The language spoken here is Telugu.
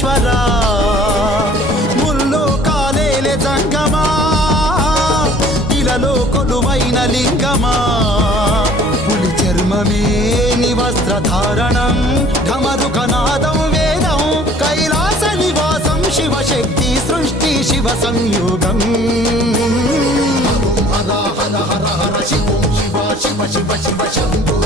ఈశ్వరా ముల్లో కాలేలే జంగమా ఇలలో కొలువైన లింగమా పులి చర్మమే ని వస్త్రధారణం ఢమరుకనాదం వేదం కైలాస నివాసం శివశక్తి సృష్టి శివ సంయోగం హర హర హర హర శివం శివ శివ శివ శివ శంభో